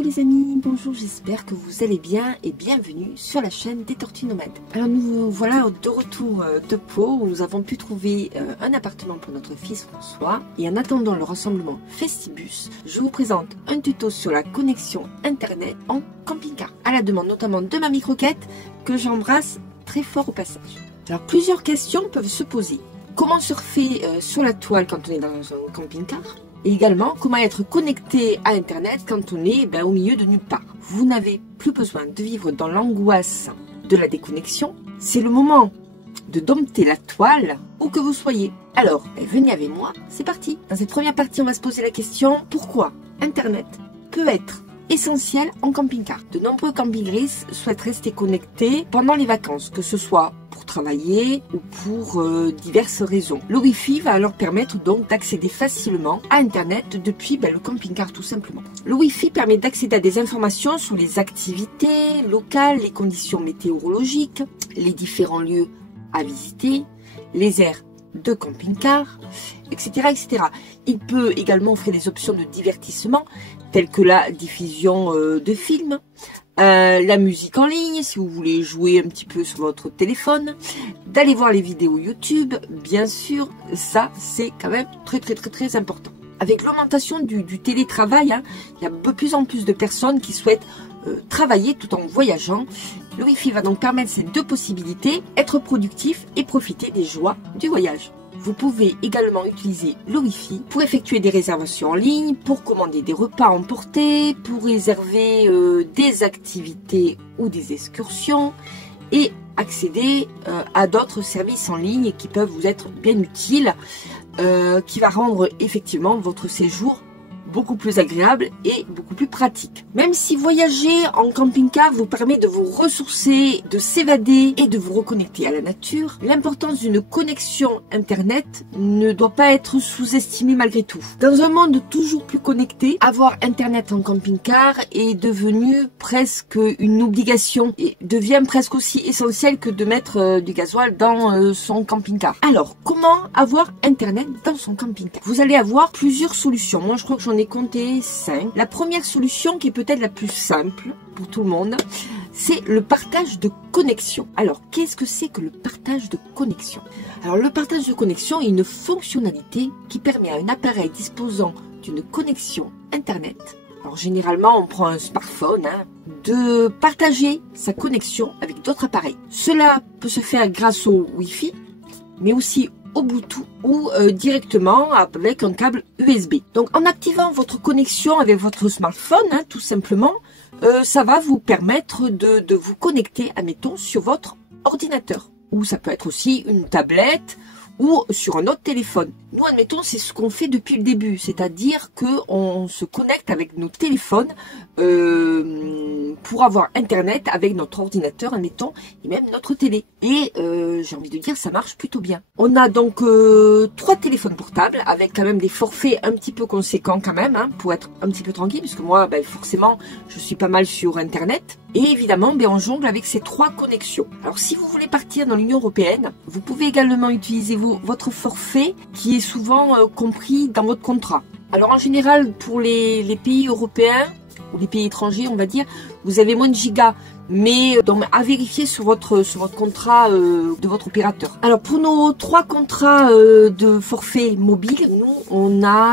Coucou les amis, bonjour, j'espère que vous allez bien et bienvenue sur la chaîne des Tortues Nomades. Alors nous voilà de retour de Pau où nous avons pu trouver un appartement pour notre fils François. Et en attendant le rassemblement Festibus, je vous présente un tuto sur la connexion internet en camping-car. À la demande notamment de Mamie Croquette que j'embrasse très fort au passage. Alors plusieurs questions peuvent se poser. Comment surfer sur la toile quand on est dans un camping-car ? Et également, comment être connecté à Internet quand on est au milieu de nulle part. Vous n'avez plus besoin de vivre dans l'angoisse de la déconnexion. C'est le moment de dompter la toile où que vous soyez. Alors, venez avec moi, c'est parti. Dans cette première partie, on va se poser la question, pourquoi Internet peut être essentiel en camping-car. De nombreux camping-gris souhaitent rester connectés pendant les vacances, que ce soit pour travailler ou pour diverses raisons. Le Wi-Fi va alors permettre donc d'accéder facilement à Internet depuis le camping-car tout simplement. Le Wi-Fi permet d'accéder à des informations sur les activités locales, les conditions météorologiques, les différents lieux à visiter, les aires de camping-car, etc., etc. Il peut également offrir des options de divertissement telles que la diffusion de films, la musique en ligne si vous voulez jouer un petit peu sur votre téléphone, d'aller voir les vidéos YouTube, bien sûr, ça c'est quand même très important. Avec l'augmentation du télétravail, il y a de plus en plus de personnes qui souhaitent travailler tout en voyageant. Le Wi-Fi va donc permettre ces deux possibilités, être productif et profiter des joies du voyage. Vous pouvez également utiliser le Wi-Fi pour effectuer des réservations en ligne, pour commander des repas emportés, pour réserver des activités ou des excursions et accéder à d'autres services en ligne qui peuvent vous être bien utiles, qui va rendre effectivement votre séjour beaucoup plus agréable et beaucoup plus pratique. Même si voyager en camping-car vous permet de vous ressourcer, de s'évader et de vous reconnecter à la nature, l'importance d'une connexion internet ne doit pas être sous-estimée malgré tout. Dans un monde toujours plus connecté, avoir internet en camping-car est devenu presque une obligation et devient presque aussi essentiel que de mettre du gasoil dans son camping-car. Alors, comment avoir internet dans son camping-car? Vous allez avoir plusieurs solutions. Moi, je crois que j'en ai compté 5. La première solution, qui est peut-être la plus simple pour tout le monde, c'est le partage de connexion. Alors, qu'est-ce que c'est que le partage de connexion? Alors, le partage de connexion est une fonctionnalité qui permet à un appareil disposant d'une connexion Internet, alors généralement on prend un smartphone, de partager sa connexion avec d'autres appareils. Cela peut se faire grâce au Wi-Fi, mais aussi au Bluetooth ou directement avec un câble USB. Donc en activant votre connexion avec votre smartphone, tout simplement, ça va vous permettre de vous connecter, admettons, sur votre ordinateur. Ou ça peut être aussi une tablette ou sur un autre téléphone. Nous, admettons, c'est ce qu'on fait depuis le début, c'est-à-dire qu'on se connecte avec nos téléphones pour avoir Internet avec notre ordinateur, admettons, et même notre télé. Et j'ai envie de dire, ça marche plutôt bien. On a donc 3 téléphones portables avec quand même des forfaits un petit peu conséquents quand même, pour être un petit peu tranquille, puisque moi, forcément, je suis pas mal sur Internet. Et évidemment, on jongle avec ces 3 connexions. Alors, si vous voulez partir dans l'Union européenne, vous pouvez également utiliser votre forfait qui est souvent compris dans votre contrat. Alors, en général, pour les pays européens ou les pays étrangers, on va dire, vous avez moins de gigas, mais donc à vérifier sur votre contrat de votre opérateur. Alors pour nos 3 contrats de forfait mobile,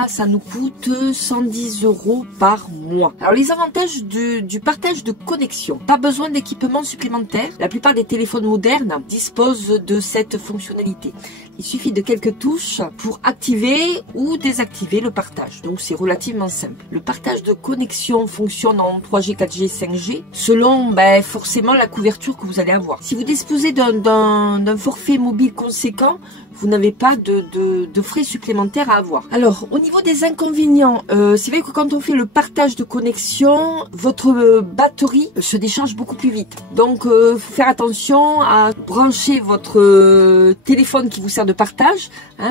ça nous coûte 110 € par mois. Alors les avantages du partage de connexion, pas besoin d'équipement supplémentaire. La plupart des téléphones modernes disposent de cette fonctionnalité. Il suffit de quelques touches pour activer ou désactiver le partage. Donc c'est relativement simple. Le partage de connexion fonctionne en 3G, 4G, 5G selon forcément la couverture que vous allez avoir. Si vous disposez d'un forfait mobile conséquent, vous n'avez pas de frais supplémentaires à avoir. Alors, au niveau des inconvénients, c'est vrai que quand on fait le partage de connexion, votre batterie se décharge beaucoup plus vite. Donc, faut faire attention à brancher votre téléphone qui vous sert de partage,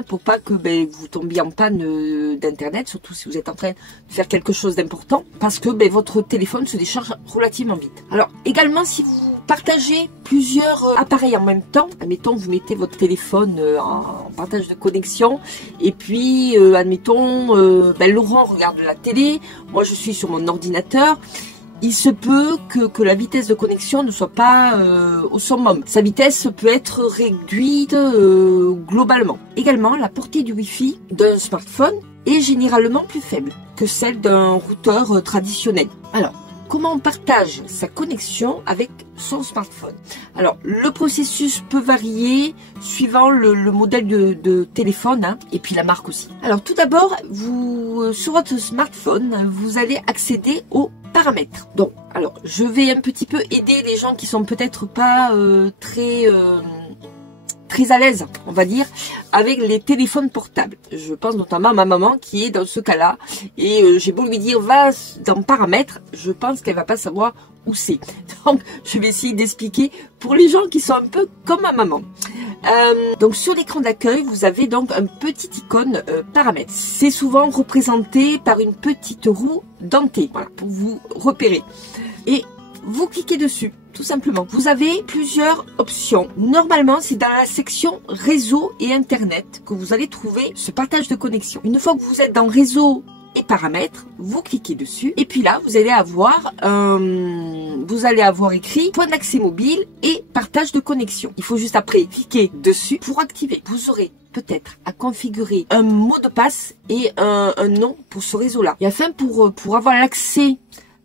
pour pas que vous tombiez en panne d'internet, surtout si vous êtes en train de faire quelque chose d'important, parce que votre téléphone se décharge relativement vite. Alors, également, si vous partager plusieurs appareils en même temps. Admettons, vous mettez votre téléphone en partage de connexion et puis, admettons, Laurent regarde la télé, moi je suis sur mon ordinateur. Il se peut que la vitesse de connexion ne soit pas au summum. Sa vitesse peut être réduite globalement. Également, la portée du Wi-Fi d'un smartphone est généralement plus faible que celle d'un routeur traditionnel. Alors, comment on partage sa connexion avec son smartphone? Alors, le processus peut varier suivant le modèle de téléphone hein, et puis la marque aussi. Alors, tout d'abord, sur votre smartphone, vous allez accéder aux paramètres. Donc, alors, je vais un petit peu aider les gens qui sont peut-être pas très à l'aise, on va dire, avec les téléphones portables. Je pense notamment à ma maman qui est dans ce cas-là et j'ai beau lui dire va dans paramètres, je pense qu'elle va pas savoir où c'est. Donc, je vais essayer d'expliquer pour les gens qui sont un peu comme ma maman. Donc, sur l'écran d'accueil, vous avez donc un petit icône paramètres. C'est souvent représenté par une petite roue dentée, voilà, pour vous repérer. Et vous cliquez dessus. Tout simplement. Vous avez plusieurs options. Normalement, c'est dans la section réseau et internet que vous allez trouver ce partage de connexion. Une fois que vous êtes dans réseau et paramètres, vous cliquez dessus et puis là, vous allez avoir écrit point d'accès mobile et partage de connexion. Il faut juste après cliquer dessus pour activer. Vous aurez peut-être à configurer un mot de passe et un nom pour ce réseau-là. Et afin pour avoir l'accès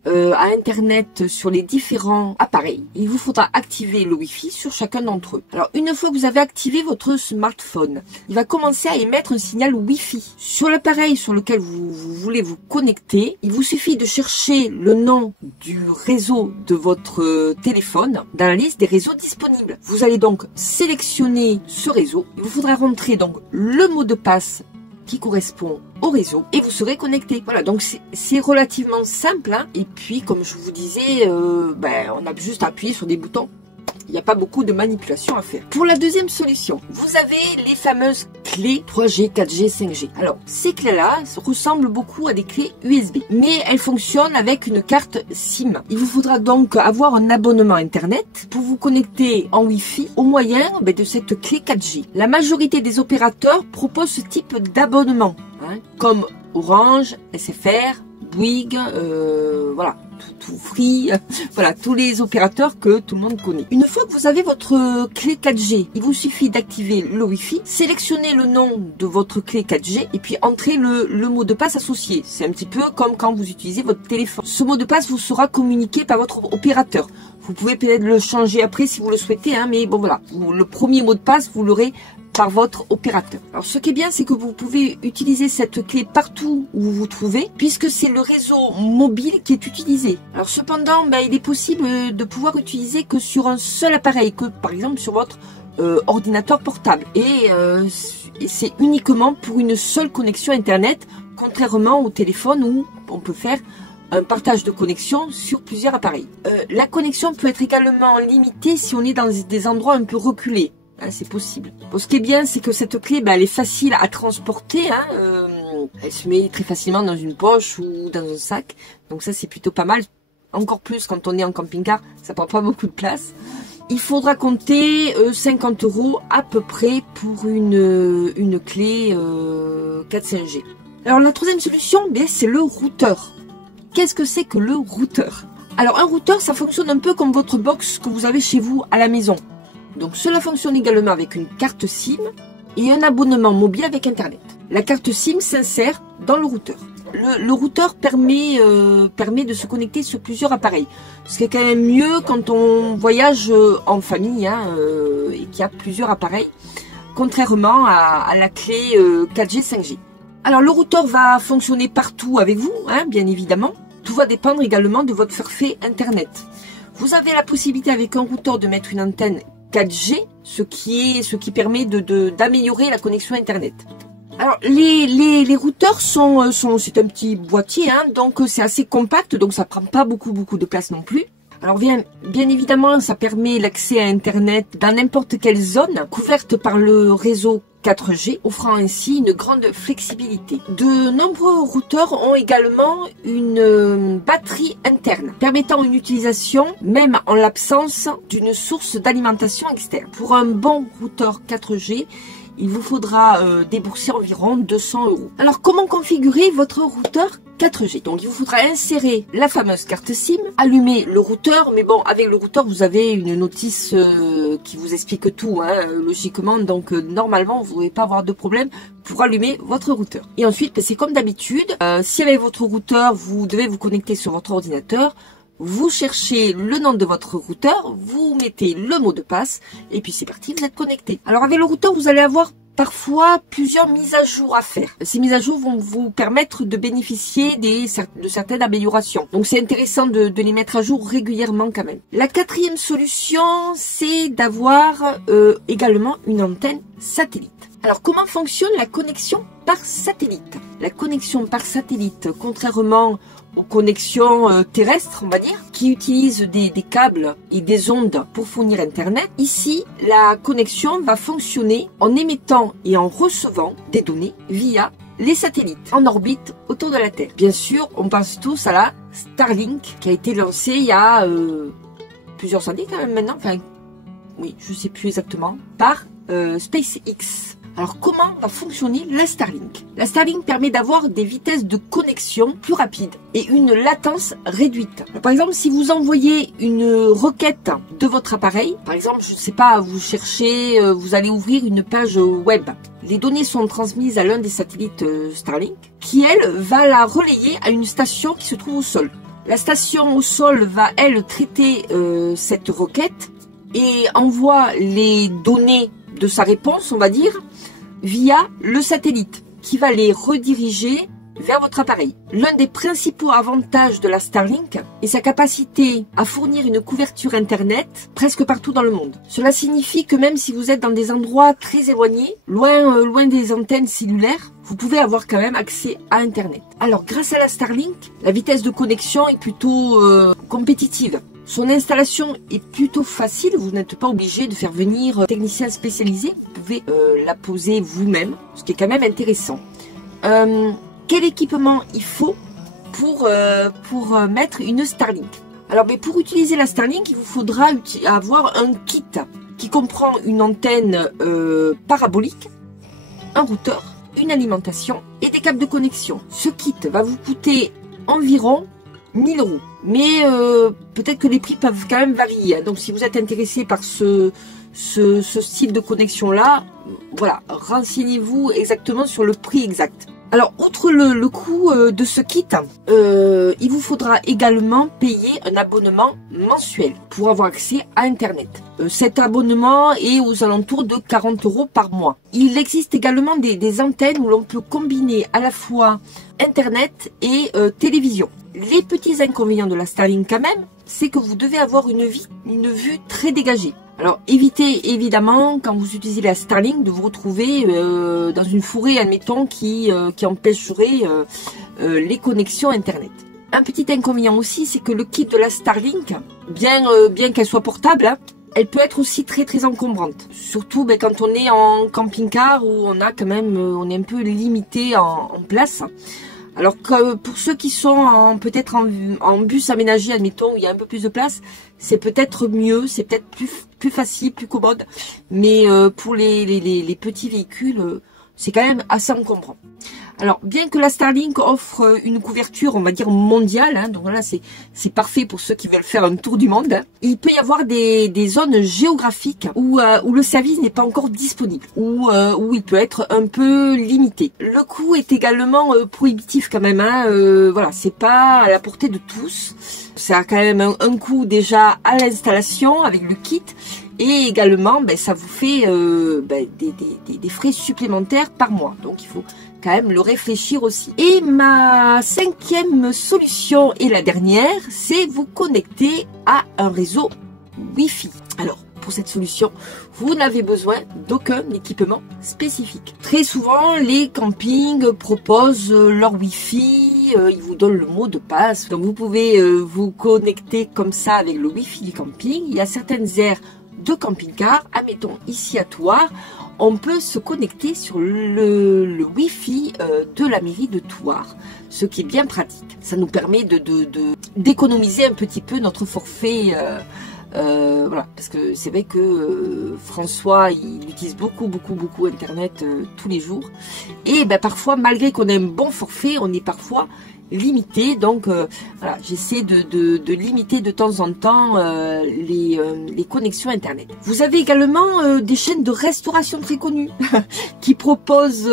à Internet sur les différents appareils, il vous faudra activer le Wi-Fi sur chacun d'entre eux. Alors, une fois que vous avez activé votre smartphone, il va commencer à émettre un signal Wi-Fi. Sur l'appareil sur lequel vous voulez vous connecter, il vous suffit de chercher le nom du réseau de votre téléphone dans la liste des réseaux disponibles. Vous allez donc sélectionner ce réseau. Il vous faudra rentrer donc le mot de passe qui correspond au réseau et vous serez connecté. Voilà, donc c'est relativement simple hein. Et puis comme je vous disais, on a juste à appuyer sur des boutons. Il n'y a pas beaucoup de manipulation à faire. Pour la deuxième solution, vous avez les fameuses clés 3G, 4G, 5G. Alors, ces clés-là ressemblent beaucoup à des clés USB, mais elles fonctionnent avec une carte SIM. Il vous faudra donc avoir un abonnement Internet pour vous connecter en Wi-Fi au moyen de cette clé 4G. La majorité des opérateurs proposent ce type d'abonnement, hein, comme Orange, SFR, Bouygues, voilà. Tout Free, voilà, tous les opérateurs que tout le monde connaît. Une fois que vous avez votre clé 4G, il vous suffit d'activer le Wi-Fi, sélectionner le nom de votre clé 4G et puis entrer le mot de passe associé. C'est un petit peu comme quand vous utilisez votre téléphone. Ce mot de passe vous sera communiqué par votre opérateur. Vous pouvez peut-être le changer après si vous le souhaitez, hein, mais bon voilà, le premier mot de passe, vous l'aurez par votre opérateur. Alors ce qui est bien, c'est que vous pouvez utiliser cette clé partout où vous vous trouvez, puisque c'est le réseau mobile qui est utilisé. Alors cependant, il est possible de pouvoir utiliser que sur un seul appareil, que par exemple sur votre ordinateur portable. Et c'est uniquement pour une seule connexion Internet, contrairement au téléphone où on peut faire un partage de connexion sur plusieurs appareils. La connexion peut être également limitée si on est dans des endroits un peu reculés. C'est possible. Bon, ce qui est bien, c'est que cette clé, elle est facile à transporter. Hein, elle se met très facilement dans une poche ou dans un sac. Donc ça, c'est plutôt pas mal. Encore plus quand on est en camping-car, ça prend pas beaucoup de place. Il faudra compter 50 € à peu près pour une clé 4-5G. Alors la troisième solution, c'est le routeur. Qu'est-ce que c'est que le routeur? Alors un routeur, ça fonctionne un peu comme votre box que vous avez chez vous à la maison. Donc cela fonctionne également avec une carte SIM et un abonnement mobile avec Internet. La carte SIM s'insère dans le routeur. Le routeur permet de se connecter sur plusieurs appareils. Ce qui est quand même mieux quand on voyage en famille et qu'il y a plusieurs appareils, contrairement à la clé 4G, 5G. Alors le routeur va fonctionner partout avec vous, hein, bien évidemment. Tout va dépendre également de votre forfait Internet. Vous avez la possibilité avec un routeur de mettre une antenne 4G, ce qui permet d'améliorer la connexion Internet. Alors les routeurs c'est un petit boîtier, hein, donc c'est assez compact, donc ça prend pas beaucoup de place non plus. Alors bien évidemment, ça permet l'accès à Internet dans n'importe quelle zone couverte par le réseau 4G, offrant ainsi une grande flexibilité. De nombreux routeurs ont également une batterie interne, permettant une utilisation même en l'absence d'une source d'alimentation externe. Pour un bon routeur 4G, il vous faudra débourser environ 200 €. Alors, comment configurer votre routeur 4G? Donc, il vous faudra insérer la fameuse carte SIM, allumer le routeur, mais bon, avec le routeur, vous avez une notice qui vous explique tout, hein, logiquement, donc normalement, vous ne devez pas avoir de problème pour allumer votre routeur. Et ensuite, c'est comme d'habitude, si avec votre routeur, vous devez vous connecter sur votre ordinateur, vous cherchez le nom de votre routeur, vous mettez le mot de passe, et puis c'est parti, vous êtes connecté. Alors avec le routeur, vous allez avoir parfois plusieurs mises à jour à faire. Ces mises à jour vont vous permettre de bénéficier de certaines améliorations. Donc c'est intéressant de les mettre à jour régulièrement quand même. La quatrième solution, c'est d'avoir également une antenne satellite. Alors, comment fonctionne la connexion par satellite? La connexion par satellite, contrairement aux connexions terrestres, on va dire, qui utilisent des câbles et des ondes pour fournir Internet, ici, la connexion va fonctionner en émettant et en recevant des données via les satellites en orbite autour de la Terre. Bien sûr, on pense tous à la Starlink qui a été lancée il y a plusieurs années quand même maintenant, enfin, oui, je sais plus exactement, par SpaceX. Alors, comment va fonctionner la Starlink? La Starlink permet d'avoir des vitesses de connexion plus rapides et une latence réduite. Alors, par exemple, si vous envoyez une requête de votre appareil, par exemple, je ne sais pas, vous cherchez, vous allez ouvrir une page web. Les données sont transmises à l'un des satellites Starlink qui, elle, va la relayer à une station qui se trouve au sol. La station au sol va, elle, traiter cette requête et envoie les données de sa réponse, on va dire, via le satellite, qui va les rediriger vers votre appareil. L'un des principaux avantages de la Starlink est sa capacité à fournir une couverture Internet presque partout dans le monde. Cela signifie que même si vous êtes dans des endroits très éloignés, loin des antennes cellulaires, vous pouvez avoir quand même accès à Internet. Alors, grâce à la Starlink, la vitesse de connexion est plutôt compétitive. Son installation est plutôt facile, vous n'êtes pas obligé de faire venir un technicien spécialisé, vous pouvez la poser vous-même, ce qui est quand même intéressant. Quel équipement il faut pour mettre une Starlink? Alors, mais pour utiliser la Starlink, il vous faudra avoir un kit qui comprend une antenne parabolique, un routeur, une alimentation et des câbles de connexion. Ce kit va vous coûter environ 1000 €. Mais peut-être que les prix peuvent quand même varier. Donc si vous êtes intéressé par ce style de connexion-là, voilà, renseignez-vous exactement sur le prix exact. Alors, outre le coût de ce kit, il vous faudra également payer un abonnement mensuel pour avoir accès à Internet. Cet abonnement est aux alentours de 40 € par mois. Il existe également des antennes où l'on peut combiner à la fois Internet et télévision. Les petits inconvénients de la Starlink quand même, c'est que vous devez avoir une vue très dégagée. Alors évitez évidemment quand vous utilisez la Starlink de vous retrouver dans une forêt, admettons, qui empêcherait les connexions Internet. Un petit inconvénient aussi, c'est que le kit de la Starlink, bien qu'elle soit portable, hein, elle peut être aussi très très encombrante. Surtout quand on est en camping-car où on a quand même, on est un peu limité en place. Alors que pour ceux qui sont peut-être en bus aménagé, admettons, où il y a un peu plus de place, c'est peut-être mieux, c'est peut-être plus facile, plus commode. Mais pour les petits véhicules, c'est quand même assez encombrant. Alors, bien que la Starlink offre une couverture, on va dire, mondiale, hein, donc voilà, c'est parfait pour ceux qui veulent faire un tour du monde, hein, il peut y avoir des zones géographiques où le service n'est pas encore disponible, où il peut être un peu limité. Le coût est également prohibitif quand même, hein, voilà, c'est pas à la portée de tous. Ça a quand même un coût déjà à l'installation avec le kit. Et également, ça vous fait des frais supplémentaires par mois. Donc, il faut quand même le réfléchir aussi. Et ma 5e solution et la dernière, c'est vous connecter à un réseau Wi-Fi. Alors, pour cette solution, vous n'avez besoin d'aucun équipement spécifique. Très souvent, les campings proposent leur Wi-Fi, ils vous donnent le mot de passe. Donc, vous pouvez vous connecter comme ça avec le Wi-Fi du camping. Il y a certaines aires de camping-car, admettons ici à Thouars, on peut se connecter sur le Wi-Fi de la mairie de Thouars, ce qui est bien pratique. Ça nous permet d'économiser un petit peu notre forfait. Voilà, parce que c'est vrai que François, il utilise beaucoup Internet tous les jours. Et ben, parfois, malgré qu'on ait un bon forfait, on est parfois limité. Donc, voilà, j'essaie de limiter de temps en temps les connexions Internet. Vous avez également des chaînes de restauration très connues qui proposent,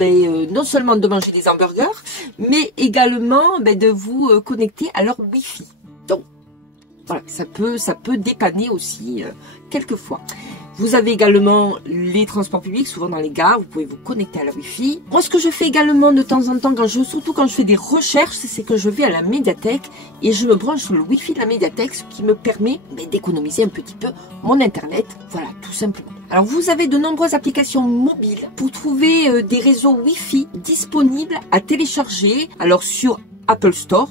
non seulement de manger des hamburgers, mais également de vous connecter à leur Wi-Fi. Donc, voilà, ça peut dépanner aussi quelquefois. Vous avez également les transports publics, souvent dans les gares, vous pouvez vous connecter à la Wi-Fi. Moi, ce que je fais également de temps en temps, surtout quand je fais des recherches, c'est que je vais à la médiathèque et je me branche sur le Wi-Fi de la médiathèque, ce qui me permet d'économiser un petit peu mon Internet. Voilà, tout simplement. Alors, vous avez de nombreuses applications mobiles pour trouver des réseaux Wi-Fi disponibles à télécharger. Alors, sur Apple Store,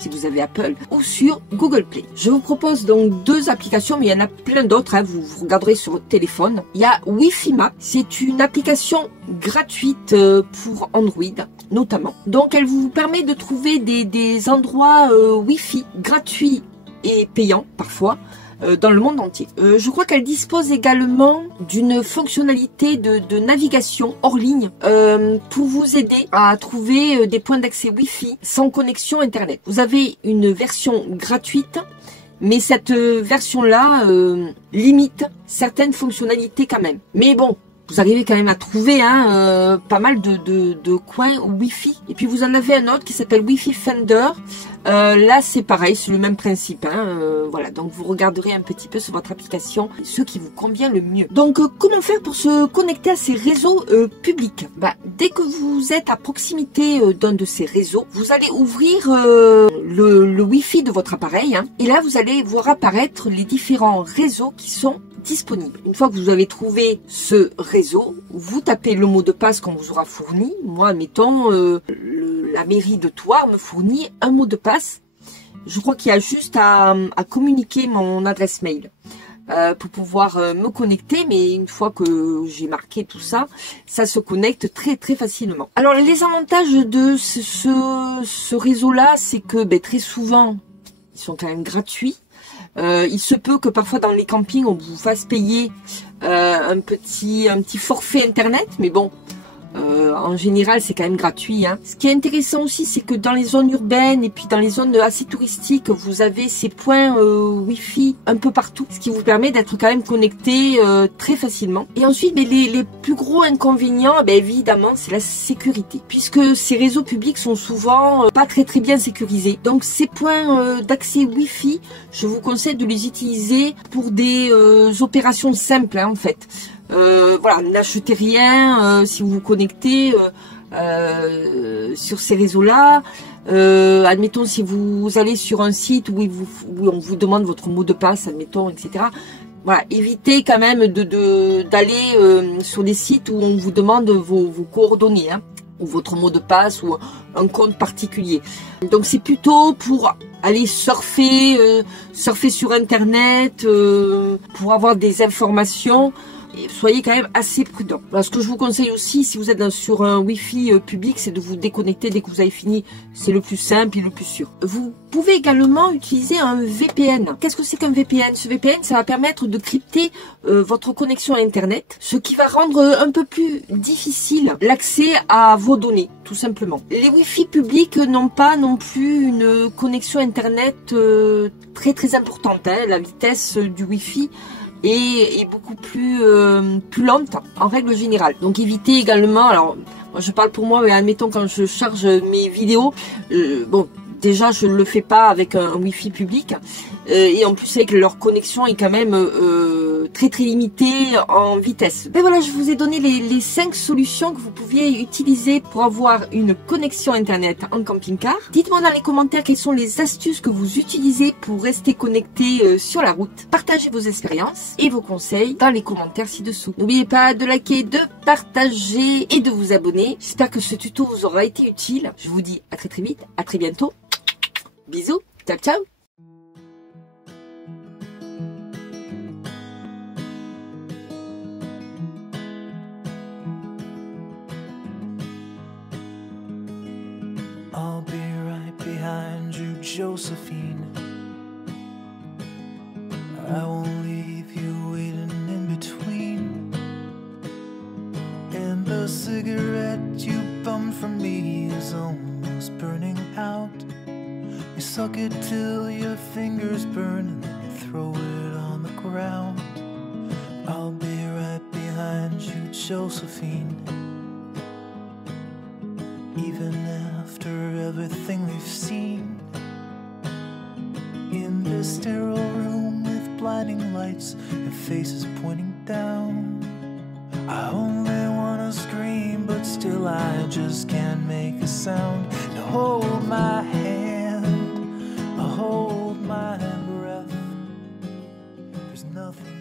si vous avez Apple, ou sur Google Play. Je vous propose donc 2 applications, mais il y en a plein d'autres, hein, vous regarderez sur votre téléphone. Il y a Wi-Fi Map, c'est une application gratuite pour Android, notamment. Donc elle vous permet de trouver des endroits Wi-Fi gratuits et payants, parfois, dans le monde entier. Je crois qu'elle dispose également d'une fonctionnalité de navigation hors ligne pour vous aider à trouver des points d'accès Wi-Fi sans connexion Internet. Vous avez une version gratuite, mais cette version-là limite certaines fonctionnalités quand même. Mais bon, vous arrivez quand même à trouver pas mal de coins Wi-Fi. Et puis vous en avez un autre qui s'appelle Wi-Fi Finder. Là c'est pareil, c'est le même principe. Voilà, donc vous regarderez un petit peu sur votre application ce qui vous convient le mieux. Donc comment faire pour se connecter à ces réseaux publics? Dès que vous êtes à proximité d'un de ces réseaux, vous allez ouvrir le Wi-Fi de votre appareil. Et là vous allez voir apparaître les différents réseaux qui sont disponible. Une fois que vous avez trouvé ce réseau, vous tapez le mot de passe qu'on vous aura fourni. Moi, admettons, la mairie de Thouars me fournit un mot de passe. Je crois qu'il y a juste à communiquer mon adresse mail pour pouvoir me connecter, mais une fois que j'ai marqué tout ça, ça se connecte très facilement. Alors, les avantages de ce réseau-là, c'est que très souvent, ils sont quand même gratuits. Il se peut que parfois dans les campings on vous fasse payer un petit forfait internet, mais bon, en général c'est quand même gratuit. Ce qui est intéressant aussi, c'est que dans les zones urbaines et puis dans les zones assez touristiques, vous avez ces points Wi-Fi un peu partout, ce qui vous permet d'être quand même connecté très facilement. Et ensuite, les plus gros inconvénients, évidemment, c'est la sécurité, puisque ces réseaux publics sont souvent pas très bien sécurisés. Donc ces points d'accès Wi-Fi, je vous conseille de les utiliser pour des opérations simples, en fait. Voilà, n'achetez rien si vous vous connectez sur ces réseaux-là. Admettons, si vous allez sur un site où on vous demande votre mot de passe, admettons, etc. Voilà, évitez quand même d'aller sur des sites où on vous demande vos coordonnées, ou votre mot de passe ou un compte particulier. Donc c'est plutôt pour aller surfer sur Internet, pour avoir des informations. Et soyez quand même assez prudent. Voilà, ce que je vous conseille aussi, si vous êtes sur un Wi-Fi public, c'est de vous déconnecter dès que vous avez fini. C'est le plus simple et le plus sûr. Vous pouvez également utiliser un VPN. Qu'est-ce que c'est qu'un VPN? Ce VPN, ça va permettre de crypter votre connexion à Internet, ce qui va rendre un peu plus difficile l'accès à vos données, tout simplement. Les Wi-Fi publics n'ont pas non plus une connexion Internet très importante. La vitesse du Wi-Fi est beaucoup plus lente en règle générale. Donc évitez également, alors moi je parle pour moi, mais admettons quand je charge mes vidéos, bon déjà je ne le fais pas avec un Wi-Fi public, et en plus c'est que leur connexion est quand même très limitée en vitesse. Et voilà, je vous ai donné les 5 solutions que vous pouviez utiliser pour avoir une connexion internet en camping-car. Dites-moi dans les commentaires quelles sont les astuces que vous utilisez pour rester connecté sur la route. Partagez vos expériences et vos conseils dans les commentaires ci-dessous. N'oubliez pas de liker, de partager et de vous abonner. J'espère que ce tuto vous aura été utile. Je vous dis à très vite, à très bientôt. Bisous, ciao. I'll be right behind you, Josephine. I won't leave you waiting in between. And the cigarette you bummed from me is almost burning out. You suck it till your fingers burn and then you throw it on the ground. I'll be right behind you, Josephine. Even after everything we've seen, in this sterile room with blinding lights and faces pointing down, I only wanna scream, but still I just can't make a sound. Now hold my hand, hold my breath. There's nothing